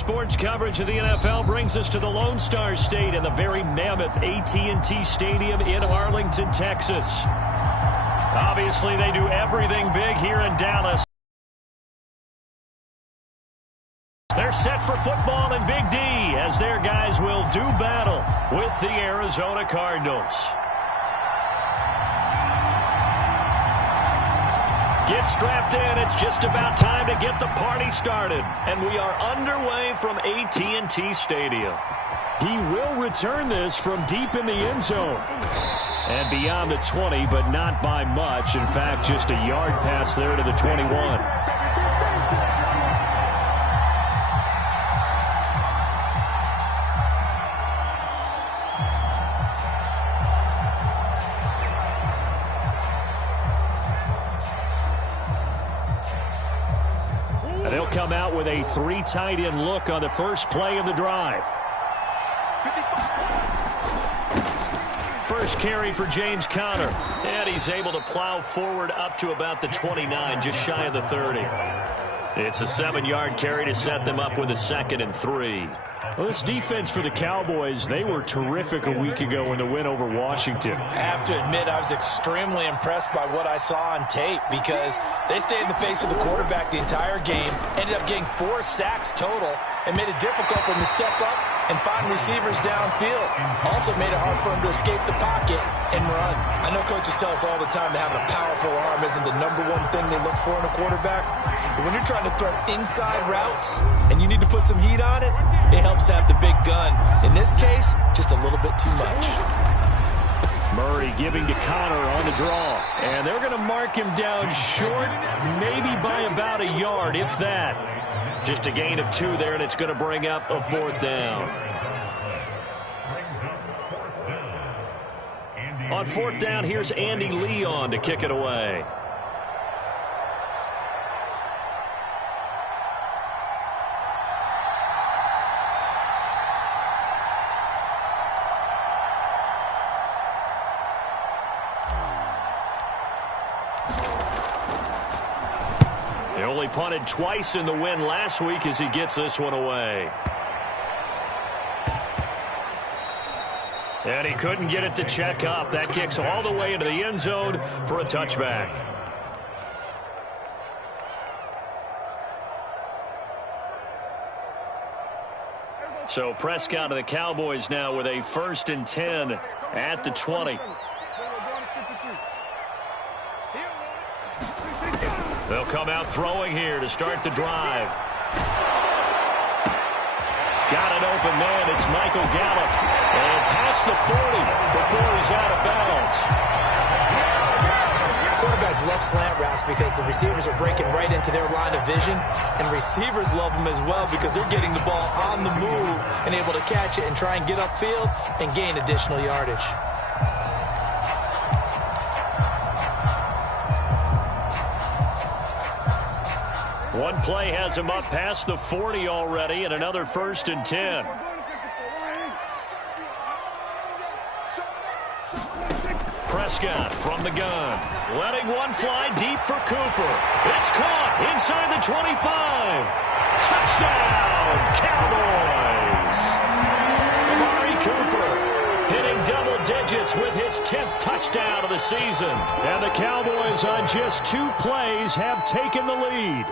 Sports coverage of the NFL brings us to the Lone Star State in the very mammoth AT&T Stadium in Arlington, Texas. Obviously, they do everything big here in Dallas. They're set for football in Big D as their guys will do battle with the Arizona Cardinals. Get strapped in. It's just about time to get the party started. And we are underway from AT&T Stadium. He will return this from deep in the end zone. And beyond the 20, but not by much. In fact, just a yard pass there to the 21. They'll come out with a 3 tight end look on the first play of the drive. First carry for James Conner. And he's able to plow forward up to about the 29, just shy of the 30. It's a 7-yard carry to set them up with a 2nd and 3. Well, this defense for the Cowboys, they were terrific a week ago in the win over Washington. I have to admit, I was extremely impressed by what I saw on tape because they stayed in the face of the quarterback the entire game, ended up getting 4 sacks total, and made it difficult for him to step up and find receivers downfield. Also made it hard for him to escape the pocket and run. I know coaches tell us all the time that having a powerful arm isn't the #1 thing they look for in a quarterback. But when you're trying to throw inside routes and you need to put some heat on it, it helps have the big gun. In this case, just a little bit too much. Murray giving to Conner on the draw. And they're going to mark him down short, maybe by about a yard, if that. Just a gain of 2 there, and it's going to bring up a 4th down. On 4th down, here's Andy Leon to kick it away. They only punted twice in the win last week as he gets this one away. And he couldn't get it to check up. That kicks all the way into the end zone for a touchback. So Prescott of the Cowboys now with a 1st and 10 at the 20. They'll come out throwing here to start the drive. Got an open man. It's Michael Gallup. And past the 40 before he's out of bounds. Quarterbacks love slant routes because the receivers are breaking right into their line of vision. And receivers love them as well because they're getting the ball on the move and able to catch it and try and get upfield and gain additional yardage. One play has him up past the 40 already, and another 1st and 10. Prescott from the gun, letting one fly deep for Cooper. It's caught inside the 25. Touchdown, Cowboys! Amari Cooper hitting double digits with his 10th touchdown of the season. And the Cowboys on just 2 plays have taken the lead.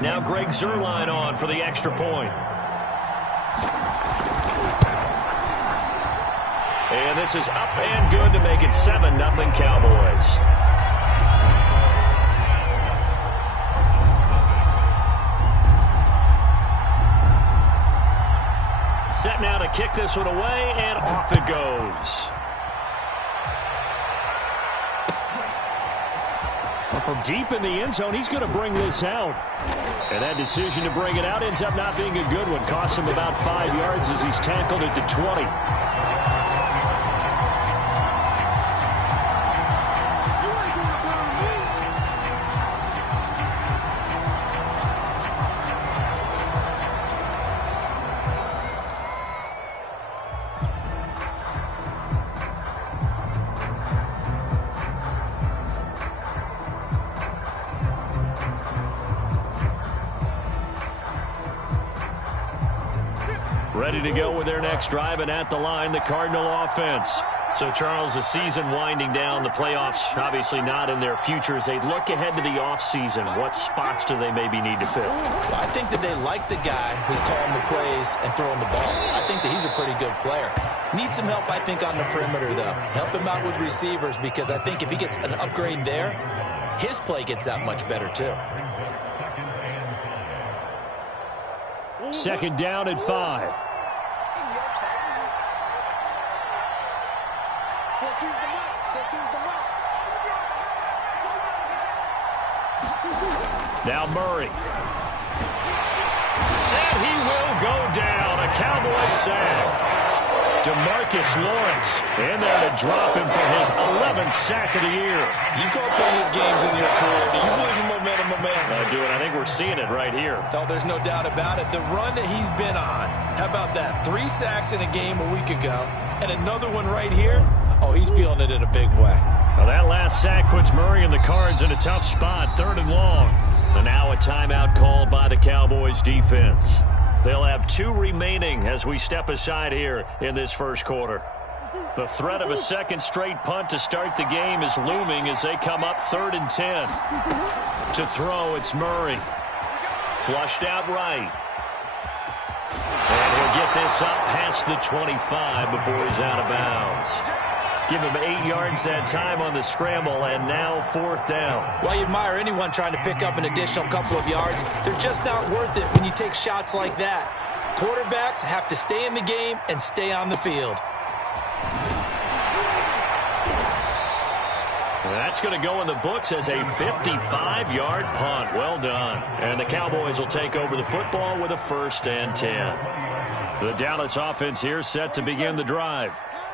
Now Greg Zuerlein on for the extra point. And this is up and good to make it 7-0 Cowboys. Set now to kick this one away, and off it goes. Well, from deep in the end zone, he's going to bring this out. And that decision to bring it out ends up not being a good one. Costs him about 5 yards as he's tackled at the 20. Ready to go with their next drive, and at the line, the Cardinal offense. So, Charles, the season winding down, the playoffs obviously not in their future. As they look ahead to the offseason, what spots do they maybe need to fill? Well, I think that they like the guy who's calling the plays and throwing the ball. I think that he's a pretty good player. Needs some help, I think, on the perimeter, though. Help him out with receivers, because I think if he gets an upgrade there, his play gets that much better, too. Second down and 5. Now Murray. And he will go down. A Cowboys sack. DeMarcus Lawrence in there to drop him for his 11th sack of the year. You call plenty of games in your career. Do you believe in momentum, my man? I do, and I think we're seeing it right here. Oh, there's no doubt about it. The run that he's been on. How about that? 3 sacks in a game a week ago, and another one right here. Oh, he's feeling it in a big way. Well, that last sack puts Murray and the Cards in a tough spot, 3rd and long. And now a timeout called by the Cowboys defense. They'll have 2 remaining as we step aside here in this first quarter. The threat of a second straight punt to start the game is looming as they come up 3rd and 10. To throw, it's Murray. Flushed out right. And he'll get this up past the 25 before he's out of bounds. Give him 8 yards that time on the scramble, and now 4th down. Well, you admire anyone trying to pick up an additional couple of yards. They're just not worth it when you take shots like that. Quarterbacks have to stay in the game and stay on the field. That's going to go in the books as a 55-yard punt. Well done. And the Cowboys will take over the football with a 1st and 10. The Dallas offense here set to begin the drive.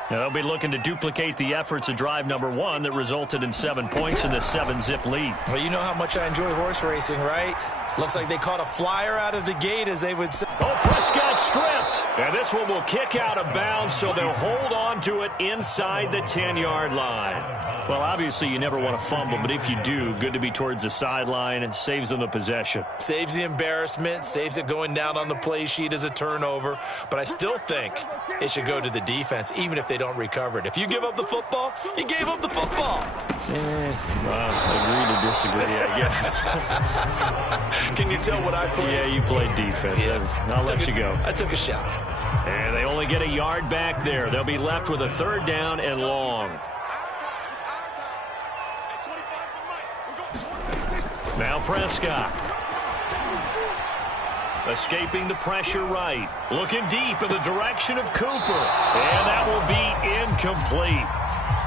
Now, they'll be looking to duplicate the efforts of drive number 1 that resulted in 7 points in the 7-zip lead. Well, you know how much I enjoy horse racing, right? Looks like they caught a flyer out of the gate, as they would say. Oh, Prescott stripped. And this one will kick out of bounds, so they'll hold on to it inside the 10-yard line. Well, obviously, you never want to fumble, but if you do, good to be towards the sideline. It saves them the possession. Saves the embarrassment, saves it going down on the play sheet as a turnover. But I still think it should go to the defense, even if they don't recover it. If you give up the football, you gave up the football. Agree to disagree, I guess. Can you tell what I played? Yeah, you played defense. Yeah. I'll let you go. I took a shot. And they only get a yard back there. They'll be left with a 3rd down and long. Now Prescott. Escaping the pressure right. Looking deep in the direction of Cooper. And that will be incomplete.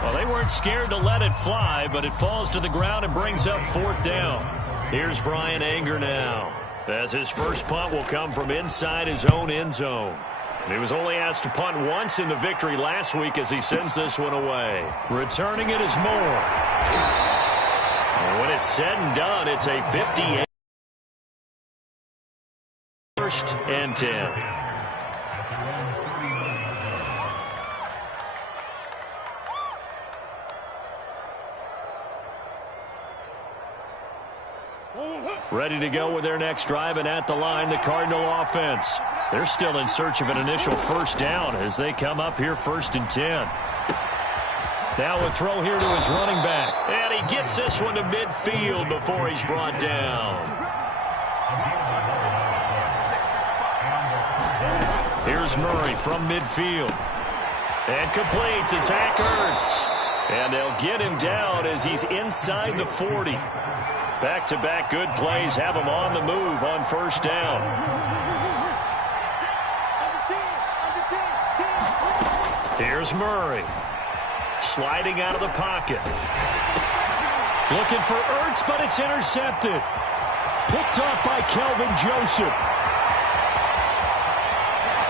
Well, they weren't scared to let it fly, but it falls to the ground and brings up 4th down. Here's Brian Anger now, as his first punt will come from inside his own end zone. And he was only asked to punt once in the victory last week as he sends this one away. Returning it is Moore. And when it's said and done, it's a 58. 1st and 10. Ready to go with their next drive, and at the line, the Cardinal offense. They're still in search of an initial 1st down as they come up here 1st and 10. Now a throw here to his running back. And he gets this one to midfield before he's brought down. Here's Murray from midfield. And complete to Zach Ertz. And they'll get him down as he's inside the 40. Back-to-back good plays have him on the move on 1st down. Here's Murray. Sliding out of the pocket. Looking for Ertz, but it's intercepted. Picked off by Kelvin Joseph.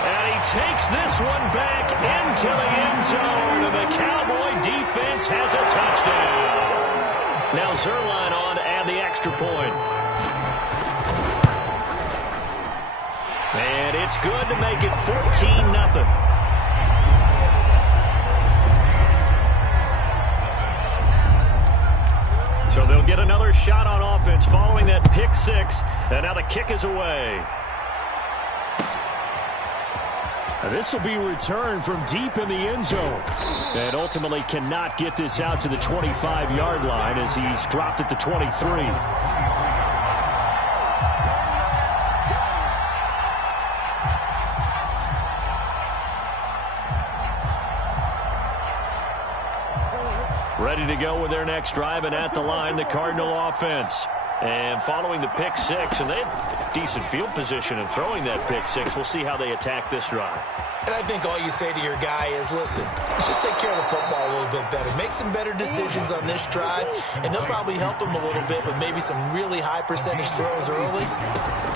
And he takes this one back into the end zone. And the Cowboy defense has a touchdown. Now Zerline on to add the extra point. And it's good to make it 14-0. So they'll get another shot on offense following that pick 6. And now the kick is away. This will be returned from deep in the end zone. And ultimately cannot get this out to the 25-yard line as he's dropped at the 23. Ready to go with their next drive, and at the line, the Cardinal offense. And following the pick six, and they have decent field position in throwing that pick six. We'll see how they attack this drive. And I think all you say to your guy is, listen, let's just take care of the football a little bit better. Make some better decisions on this drive, and they'll probably help him a little bit with maybe some really high percentage throws early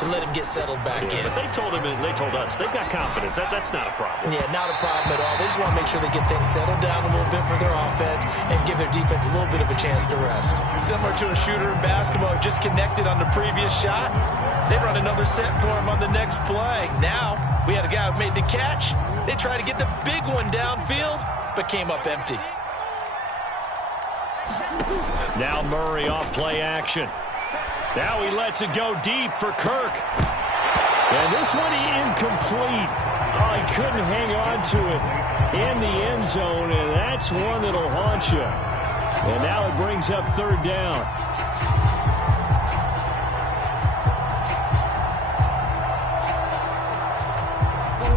to let him get settled back in. But they told him, and they told us, they've got confidence. That's not a problem. Yeah, not a problem at all. They just want to make sure they get things settled down a little bit for their offense and give their defense a little bit of a chance to rest. Similar to a shooter in basketball, just connected on the previous shot. They run another set for him on the next play. Now, we had a guy who made the catch. They tried to get the big one downfield, but came up empty. Now Murray off play action. Now he lets it go deep for Kirk. And this one incomplete. Oh, he couldn't hang on to it in the end zone, and that's one that'll haunt you. And now it brings up third down.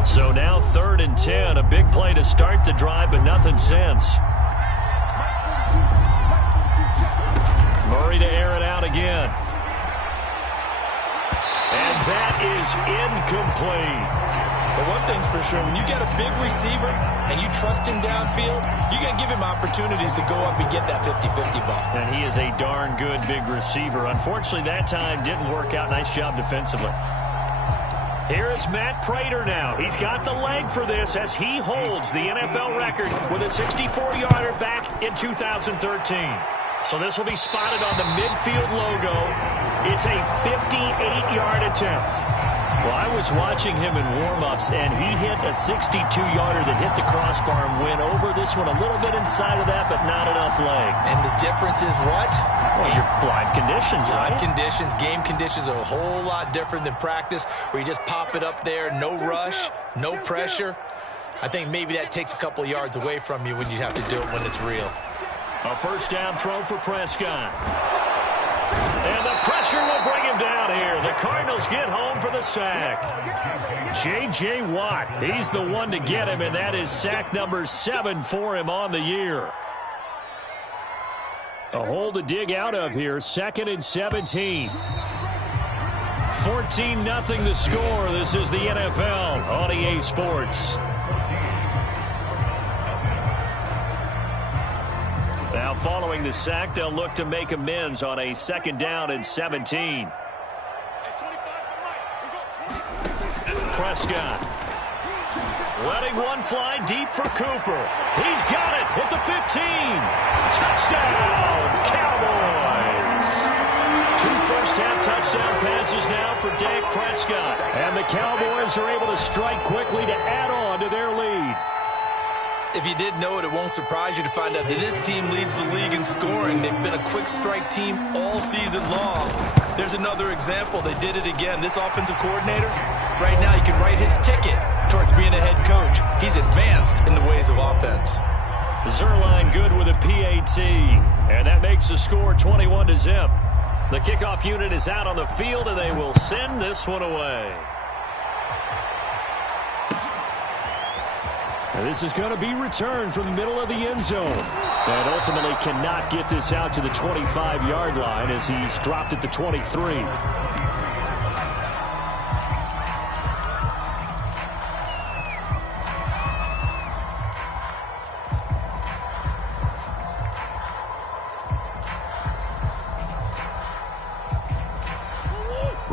So now 3rd and 10, a big play to start the drive, but nothing since. Murray to air it out again. And that is incomplete. But one thing's for sure, when you get a big receiver and you trust him downfield, you're going to give him opportunities to go up and get that 50-50 ball. And he is a darn good big receiver. Unfortunately, that time didn't work out. Nice job defensively. Here is Matt Prater now. He's got the leg for this as he holds the NFL record with a 64-yarder back in 2013. So this will be spotted on the midfield logo. It's a 58-yard attempt. Well, I was watching him in warm-ups, and he hit a 62-yarder that hit the crossbar and went over this one a little bit inside of that, but not enough leg. And the difference is what? Well, your live conditions, right? Live conditions, game conditions are a whole lot different than practice, where you just pop it up there, no rush, no pressure. I think maybe that takes a couple of yards away from you when you have to do it when it's real. A first down throw for Prescott. And the pressure will bring him down here. The Cardinals get home for the sack. J.J. Watt, he's the one to get him, and that is sack number 7 for him on the year. A hole to dig out of here, 2nd and 17. 14-0 the score. This is the NFL on EA Sports. Now, following the sack, they'll look to make amends on a 2nd down and 17. Prescott letting one fly deep for Cooper. He's got it at the 15. Touchdown, Cowboys. 2 first-half touchdown passes now for Dak Prescott. And the Cowboys are able to strike quickly to add on to their lead. If you didn't know it, it won't surprise you to find out that this team leads the league in scoring. They've been a quick strike team all season long. There's another example. They did it again. This offensive coordinator, right now, you can write his ticket towards being a head coach. He's advanced in the ways of offense. Zerline good with a PAT, and that makes the score 21-0. The kickoff unit is out on the field, and they will send this one away. And this is going to be returned from the middle of the end zone. And ultimately cannot get this out to the 25-yard line as he's dropped at the 23.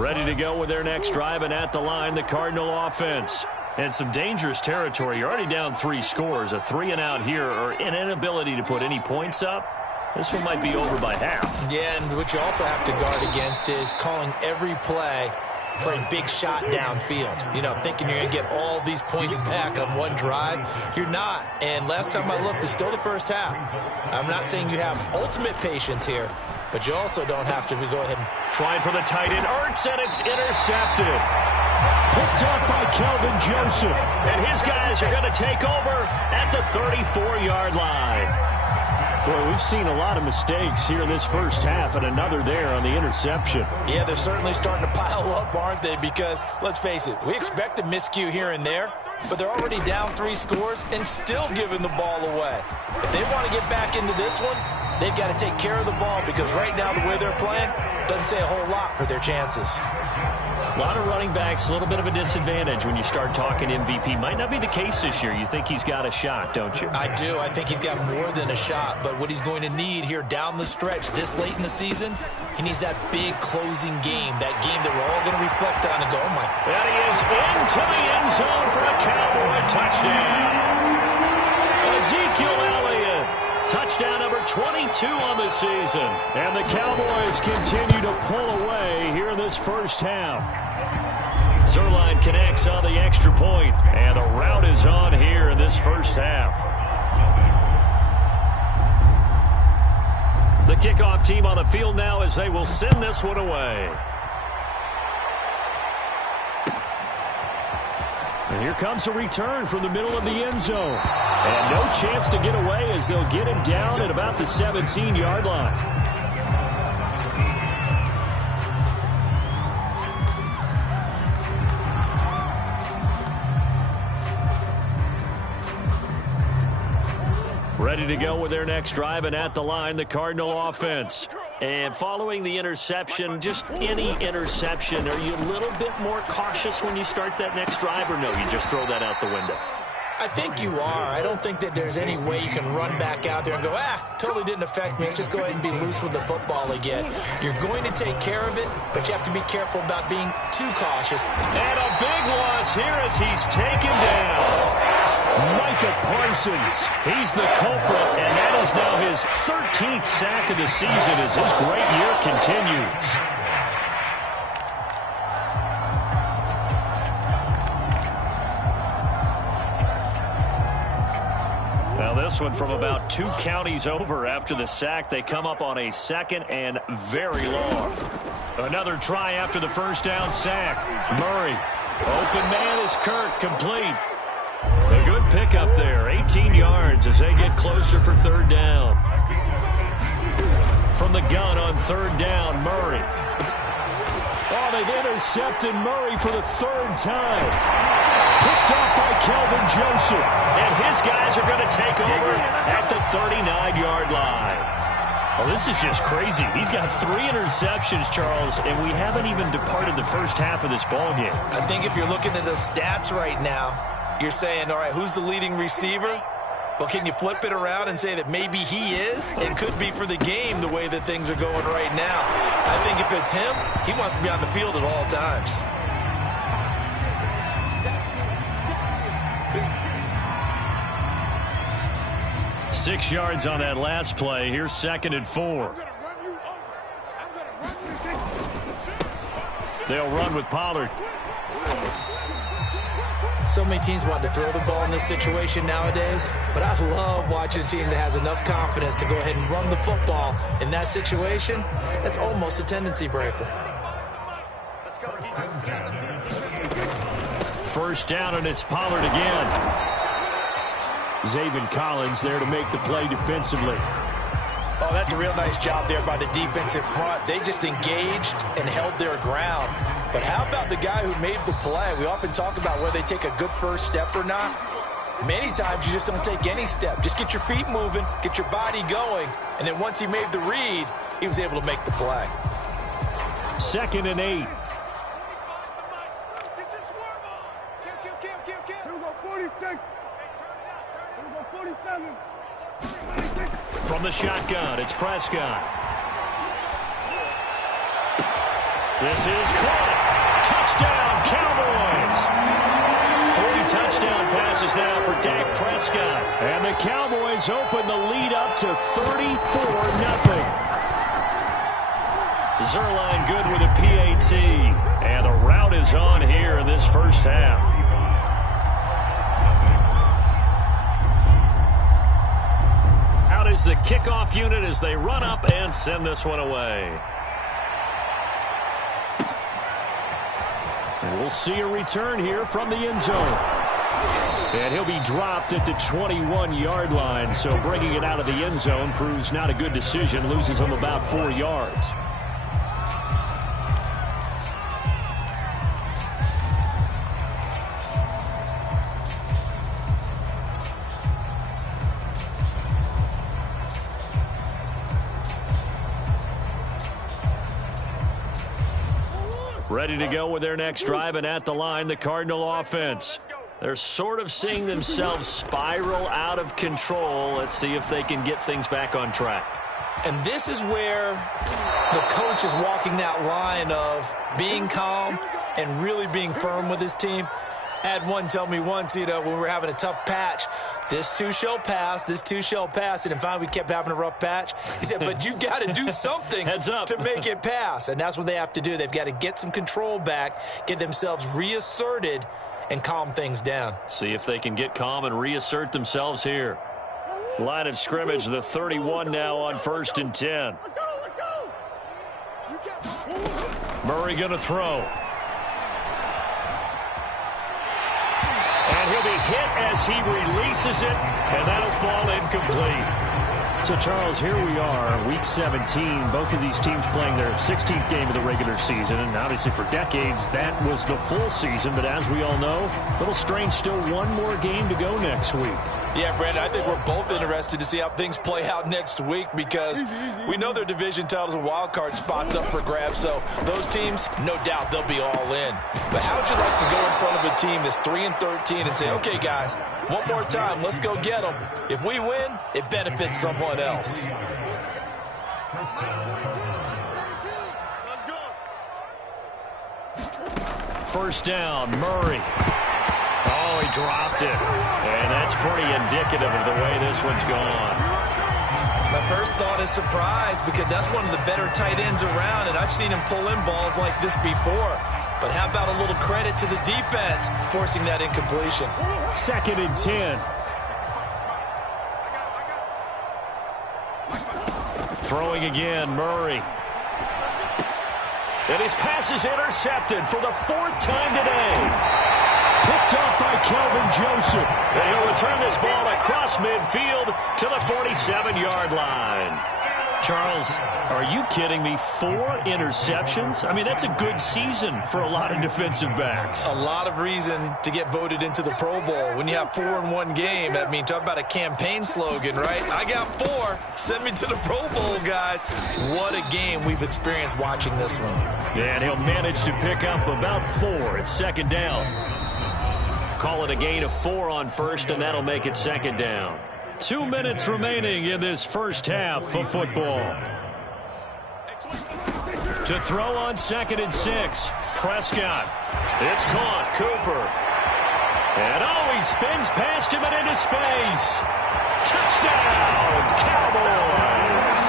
Ready to go with their next drive, and at the line, the Cardinal offense. And some dangerous territory. You're already down 3 scores. A 3-and-out here, or an inability to put any points up. This one might be over by half. Yeah, and what you also have to guard against is calling every play for a big shot downfield. You know, thinking you're going to get all these points back on one drive. You're not. And last time I looked, it's still the first half. I'm not saying you have ultimate patience here, but you also don't have to go ahead and... Trying for the tight end, Ertz, and it's intercepted. Picked up by Kelvin Joseph. And his guys are going to take over at the 34-yard line. Boy, we've seen a lot of mistakes here in this first half, and another there on the interception. Yeah, they're certainly starting to pile up, aren't they? Because, let's face it, we expect a miscue here and there, but they're already down 3 scores and still giving the ball away. If they want to get back into this one, they've got to take care of the ball, because right now the way they're playing doesn't say a whole lot for their chances. A lot of running backs, a little bit of a disadvantage when you start talking MVP. Might not be the case this year. You think he's got a shot, don't you? I do. I think he's got more than a shot. But what he's going to need here down the stretch this late in the season, he needs that big closing game, that game that we're all going to reflect on and go, oh, my. And he is into the end zone for a Cowboy touchdown. Ezekiel Elliott. Touchdown number 22 on the season. And the Cowboys continue to pull away here in this first half. Zerline connects on the extra point, and the route is on here in this first half. The kickoff team on the field now as they will send this one away. And here comes a return from the middle of the end zone. And no chance to get away as they'll get him down at about the 17-yard line. Ready to go with their next drive, and at the line, the Cardinal offense. And following the interception, just any interception, are you a little bit more cautious when you start that next drive, or no, you just throw that out the window? I think you are. I don't think that there's any way you can run back out there and go, totally didn't affect me. Let's just go ahead and be loose with the football again. You're going to take care of it, but you have to be careful about being too cautious. And a big loss here as he's taken down. Micah Parsons, he's the culprit, and that is now his 13th sack of the season as his great year continues. Now this one from about 2 counties over after the sack. They come up on a second and very long. Another try after the first down sack. Murray, open man is Kirk, complete. A good pickup there, 18 yards as they get closer for third down. From the gun on third down, Murray. Oh, they've intercepted Murray for the 3rd time. Picked up by Kelvin Joseph. And his guys are going to take over at the 39-yard line. Oh, this is just crazy. He's got 3 interceptions, Charles, and we haven't even departed the first half of this ballgame. I think if you're looking at the stats right now, you're saying, all right, who's the leading receiver? Well, can you flip it around and say that maybe he is and could be for the game the way that things are going right now? I think if it's him, he wants to be on the field at all times. Six yards on that last play. Here's 2nd and 4. They'll run with Pollard. So many teams want to throw the ball in this situation nowadays, but I love watching a team that has enough confidence to go ahead and run the football in that situation. That's almost a tendency breaker. First down, and it's Pollard again. Zaven Collins there to make the play defensively. Oh, that's a real nice job there by the defensive front. They just engaged and held their ground. But how about the guy who made the play? We often talk about whether they take a good first step or not. Many times you just don't take any step. Just get your feet moving, get your body going, and then once he made the read, he was able to make the play. 2nd and 8. From the shotgun, it's Prescott. This is caught. Touchdown, Cowboys. 3 touchdown passes now for Dak Prescott. And the Cowboys open the lead up to 34-0. Zerline good with a PAT. And the route is on here in this first half. Out is the kickoff unit as they run up and send this one away. And we'll see a return here from the end zone. And he'll be dropped at the 21-yard line. So bringing it out of the end zone proves not a good decision. Loses him about 4 yards. Ready to go with their next drive, and at the line, the Cardinal offense. They're sort of seeing themselves spiral out of control. Let's see if they can get things back on track. And this is where the coach is walking that line of being calm and really being firm with his team. I had one tell me once, when we were having a tough patch, this too shall pass, this too shall pass. And finally we kept having a rough patch. He said, but you got to do something to make it pass. And that's what they have to do. They've got to get some control back, get themselves reasserted, and calm things down. See if they can get calm and reassert themselves here. Line of scrimmage, the 31 now on 1st and 10. Murray going to throw. And he'll be hit as he releases it, and that'll fall incomplete. So, Charles, here we are, Week 17. Both of these teams playing their 16th game of the regular season, and obviously for decades, that was the full season. But as we all know, a little strange, still one more game to go next week. Yeah, Brandon, I think we're both interested to see how things play out next week because we know their division titles and wild card spots up for grabs. So those teams, no doubt, they'll be all in. But how would you like to go in front of a team that's 3-13 and say, okay, guys, one more time, let's go get them. If we win, it benefits someone else. First down, Murray. Oh, he dropped it. And that's pretty indicative of the way this one's gone. My first thought is surprise because that's one of the better tight ends around, and I've seen him pull in balls like this before. But how about a little credit to the defense forcing that incompletion? 2nd and 10. Throwing again, Murray. And his pass is intercepted for the 4th time today. Picked off by Kelvin Joseph. And he'll return this ball across midfield to the 47-yard line. Charles, are you kidding me? 4 interceptions? I mean, that's a good season for a lot of defensive backs. A lot of reason to get voted into the Pro Bowl. When you have 4 in one game, I mean, talk about a campaign slogan, right? I got 4. Send me to the Pro Bowl, guys. What a game we've experienced watching this one. Yeah, and he'll manage to pick up about 4 at 2nd down. Call it a gain of 4 on 1st, and that'll make it 2nd down. 2 minutes remaining in this first half of football. To throw on 2nd and 6. Prescott. It's caught. Cooper. And he spins past him and into space. Touchdown, Cowboys.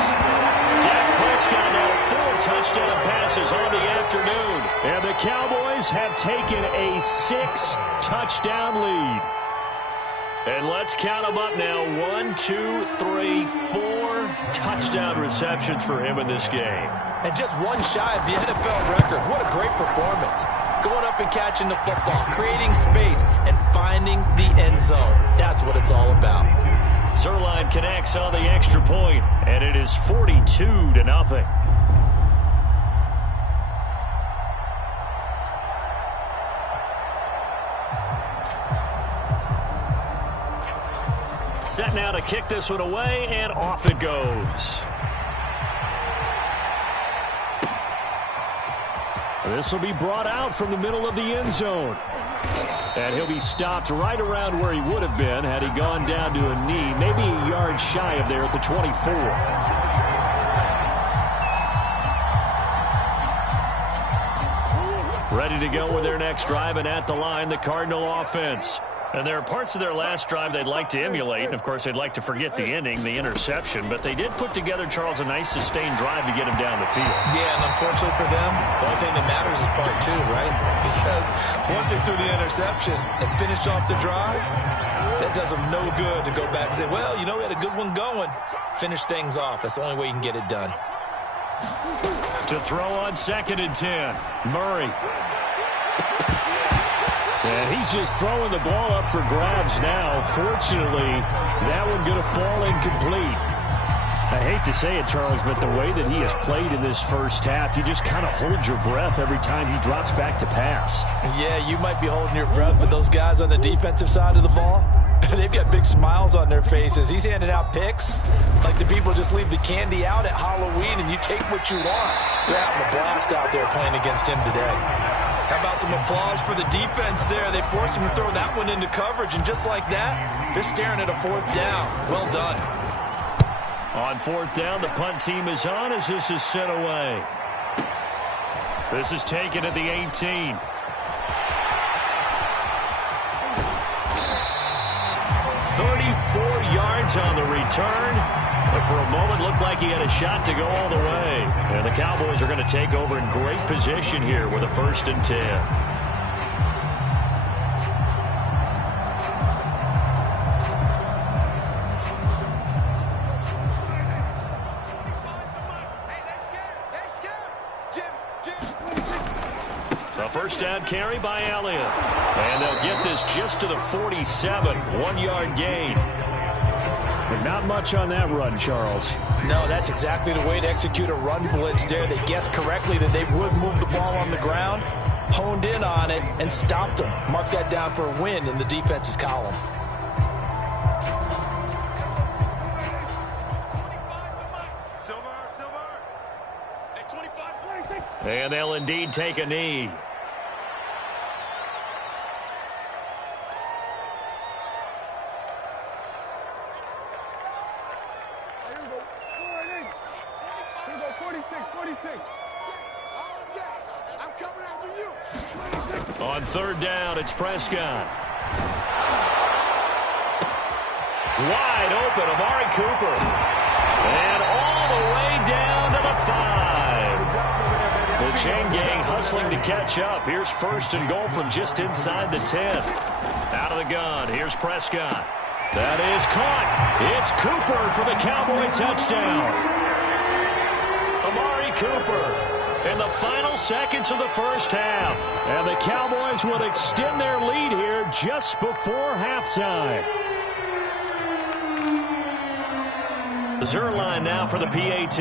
Dak Prescott now 4 touchdown passes on the afternoon. And the Cowboys have taken a 6-touchdown lead. And let's count them up now. 1, 2, 3, 4 touchdown receptions for him in this game. And just one shy of the NFL record. What a great performance. Going up and catching the football, creating space, and finding the end zone. That's what it's all about. Zerline connects on the extra point, and it is 42-0. Set now to kick this one away, and off it goes. This will be brought out from the middle of the end zone. And he'll be stopped right around where he would have been had he gone down to a knee, maybe a yard shy of there at the 24. Ready to go with their next drive, and at the line, the Cardinal offense. And there are parts of their last drive they'd like to emulate, and of course they'd like to forget the ending, the interception, but they did put together, Charles, a nice sustained drive to get him down the field. Yeah, and unfortunately for them, the only thing that matters is part 2, right? Because once they threw the interception and finished off the drive, that does them no good to go back and say, well, we had a good one going. Finish things off. That's the only way you can get it done. To throw on 2nd and 10, Murray. And he's just throwing the ball up for grabs now. Fortunately, that one going to fall incomplete. I hate to say it, Charles, but the way that he has played in this first half, you just kind of hold your breath every time he drops back to pass. Yeah, you might be holding your breath, but those guys on the defensive side of the ball, they've got big smiles on their faces. He's handing out picks like the people just leave the candy out at Halloween and you take what you want. They're having a blast out there playing against him today. How about some applause for the defense there? They forced him to throw that one into coverage, and just like that, they're staring at a fourth down. Well done. On fourth down, the punt team is on as this is sent away. This is taken at the 18. Yards on the return, but for a moment looked like he had a shot to go all the way. And the Cowboys are going to take over in great position here with a 1st and 10. A first down carry by Elliott. And they'll get this just to the 47, 1-yard gain. But not much on that run, Charles. No, that's exactly the way to execute a run blitz there. They guessed correctly that they would move the ball on the ground, honed in on it, and stopped them. Mark that down for a win in the defense's column. And they'll indeed take a knee. On third down, it's Prescott. Wide open, Amari Cooper. And all the way down to the 5. The chain gang hustling to catch up. Here's 1st and goal from just inside the 10. Out of the gun, here's Prescott. That is caught. It's Cooper for the Cowboy touchdown. Amari Cooper in the final seconds of the first half. And the Cowboys will extend their lead here just before halftime. Zerline now for the PAT.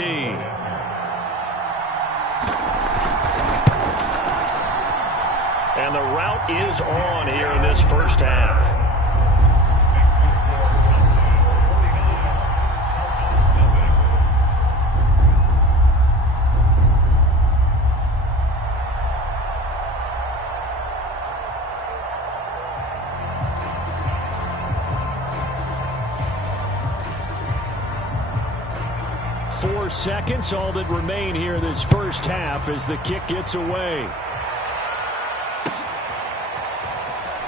And the route is on here in this first half. Seconds, all that remain here this first half as the kick gets away.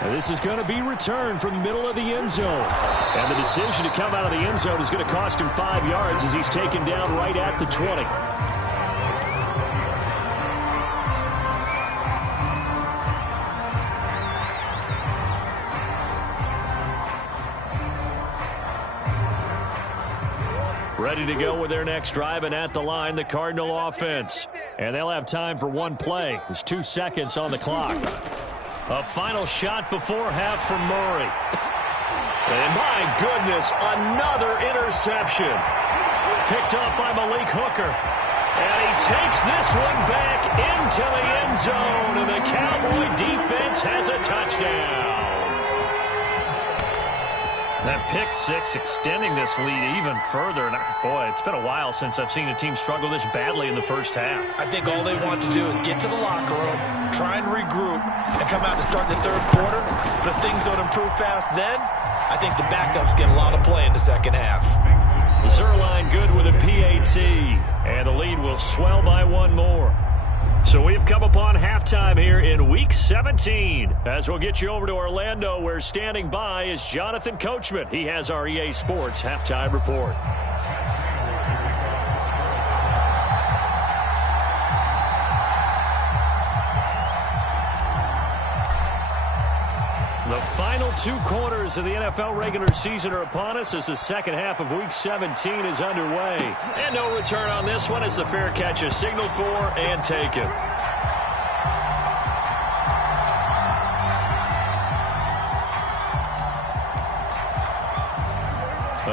And this is going to be returned from the middle of the end zone. And the decision to come out of the end zone is going to cost him 5 yards as he's taken down right at the 20. Ready to go with their next drive, and at the line, the Cardinal offense. And they'll have time for one play. There's 2 seconds on the clock. A final shot before half from Murray. And my goodness, another interception. Picked off by Malik Hooker. And he takes this one back into the end zone, and the Cowboy defense has a touchdown. That pick six extending this lead even further. And boy, it's been a while since I've seen a team struggle this badly in the first half. I think all they want to do is get to the locker room, try and regroup, and come out to start the third quarter. But if things don't improve fast then, I think the backups get a lot of play in the second half. Zerline good with a PAT. And the lead will swell by one more. So we've come upon halftime here in Week 17. As we'll get you over to Orlando, where standing by is Jonathan Coachman. He has our EA Sports Halftime Report. The final 2 quarters of the NFL regular season are upon us as the second half of Week 17 is underway. And no return on this one as the fair catch is signaled for and taken.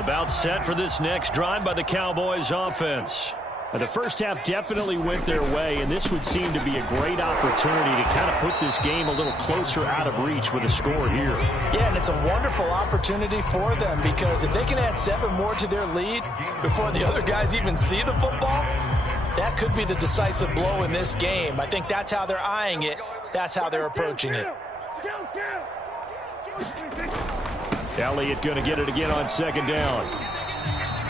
About set for this next drive by the Cowboys offense. The first half definitely went their way, and this would seem to be a great opportunity to kind of put this game a little closer out of reach with a score here. Yeah, and it's a wonderful opportunity for them because if they can add 7 more to their lead before the other guys even see the football, that could be the decisive blow in this game. I think that's how they're eyeing it. That's how they're approaching it. Elliott going to get it again on second down.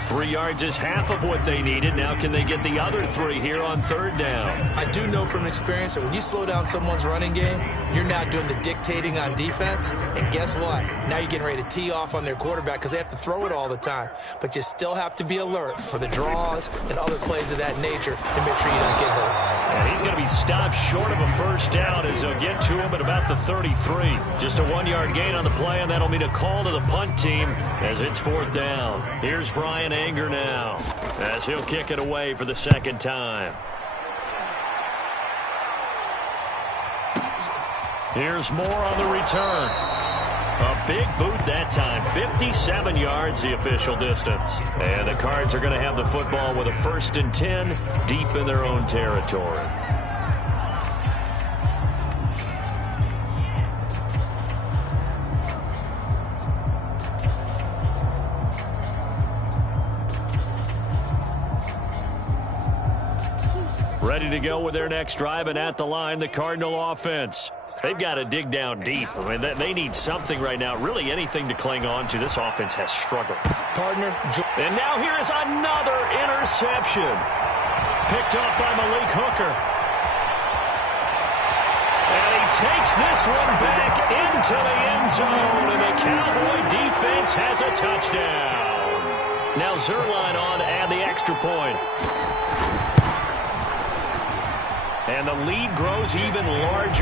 3 yards is half of what they needed. Now can they get the other 3 here on third down? I do know from experience that when you slow down someone's running game, you're now doing the dictating on defense. And guess what? Now you're getting ready to tee off on their quarterback because they have to throw it all the time. But you still have to be alert for the draws and other plays of that nature to make sure you don't get hurt. And he's going to be stopped short of a first down as they'll get to him at about the 33. Just a 1-yard gain on the play, and that'll mean a call to the punt team as it's fourth down. Here's Brian Anger now as he'll kick it away for the second time. Here's Moore on the return. A big boot that time. 57 yards the official distance. And the Cards are going to have the football with a 1st and 10 deep in their own territory. Ready to go with their next drive, and at the line, the Cardinal offense. They've got to dig down deep. I mean, they need something right now, really anything to cling on to. This offense has struggled. Partner. And now here is another interception. Picked up by Malik Hooker. And he takes this one back into the end zone, and the Cowboy defense has a touchdown. Now Zerline on to add the extra point. And the lead grows even larger.